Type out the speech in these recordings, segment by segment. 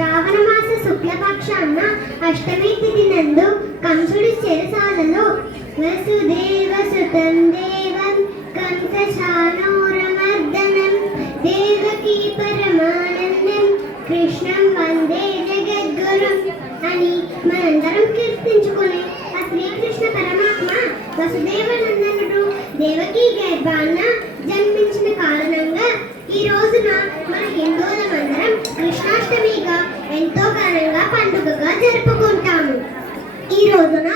శ్రావణమాస శుక్లపక్షాన అష్టమి తిథి నందు కంసుడి చెరసాలలో వసుదేవసుతం దేవం కంసచాణూరమర్దనం దేవకీ పరమానందం కృష్ణం వందే జగద్గురుం అని మనందరం కీర్తించుకునే ఆ శ్రీకృష్ణ పరమాత్మ వసుదేవనందనుడు దేవకీ గర్భాన జన్మించిన కారణంగా ఈ రోజున మన హిందువులమందరం కృష్ణాష్టమిగా ఎంతో ఘనంగా పండుగగా జరుపుకుంటాము. ఈ రోజున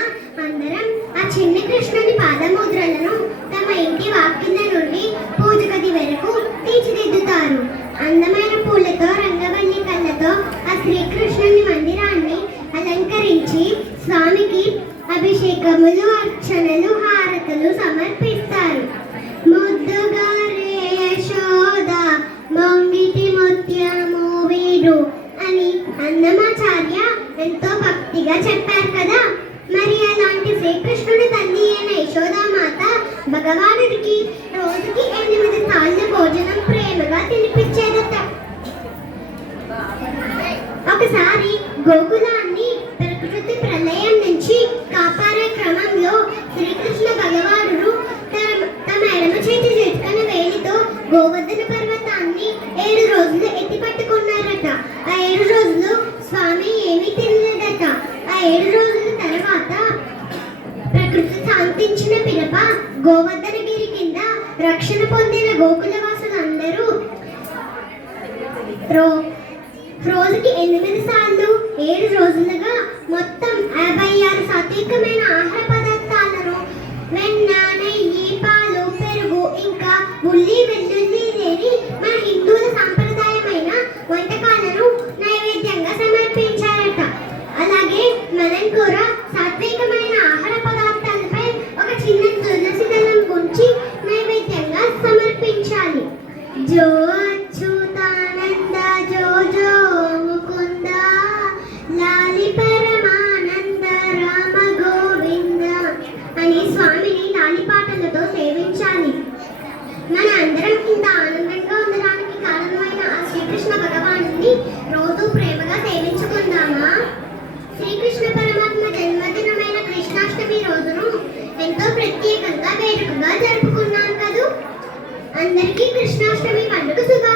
అందరం ఆ చిన్ని కృష్ణుని పాదముద్రలను తమ ఇంటి వాకిళ్ళ నుండి పూజ గది వరకు తీర్చిదిద్దుతారు. అందమైన పూలతో రంగవల్లి కళ్ళతో ఆ శ్రీకృష్ణుని మందిరాన్ని అలంకరించి స్వామికి అభిషేకములు, అర్చనలు, హారతులు సమర్పిస్తారు. ముద్దుగా యశోద మొంగిటి ముత్యము వీడు అని అన్నమాచార్య ఎంతో భక్తిగా చెప్పారు కదా. మరి అలాంటి శ్రీకృష్ణుడి తల్లి అయిన యశోదామాత భగవానుడికి రోజుకి 8 సార్లు భోజనం ప్రేమగా తినిపించేదట. ఒకసారి గోకులాన్ని ప్రకృతి ప్రళయం నుంచి కాపాడే క్రమంలో శ్రీకృష్ణ భగవానుడు తమ ఎడమ చేతి చిట్కన వేలితో గోవర్ధన పర్వతాన్ని 7 రోజులు ఎత్తి పట్టుకున్నారట. ఆ 7 రోజులు స్వామి ఏమీ తినలేదట. ఆ 7 రోజుల తర్వాత ప్రకృతి శాంతించిన పిదప గోవర్ధనగిరి కింద రక్షణ పొందిన గోకులవాసులందరూ రోజుకి 8 సార్లు 7 రోజులుగా మొత్తం 56 సాత్వికమైన ఆహార పదార్థాలను వెన్న, నెయ్యి, పాలు, పెరుగు ఇంకా ఉల్లి, వెల్లుల్లి లేని మన హిందువుల సాంప్రదాయమైన వంటకాలను నైవేద్యంగా సమర్పించారట. అలాగే మనం కూడా సాత్వికమైన ఆహార పదార్థాలపై ఒక చిన్న తులసి దళం గుంచి నైవేద్యంగా సమర్పించాలి. జో అచ్యుతానంద జో జో ముకుంద లాలి పరమానంద రామ గోవింద అని స్వామిని లాలిపాటలతో సేవించాలి. మన అందరం ఇంత ఆనందంగా ఉండడానికి కారణమైన ఆ శ్రీకృష్ణ భగవానుని రోజు ప్రేమగా సేవించుకుందామా? శ్రీకృష్ణ పరమాత్మ జన్మదినమైన కృష్ణాష్టమి రోజును ఎంతో ప్రత్యేకంగా వేడుకగా జరుపుకున్నాం కదూ. అందరికీ కృష్ణాష్టమి పండుగ శుభాకాంక్షలు.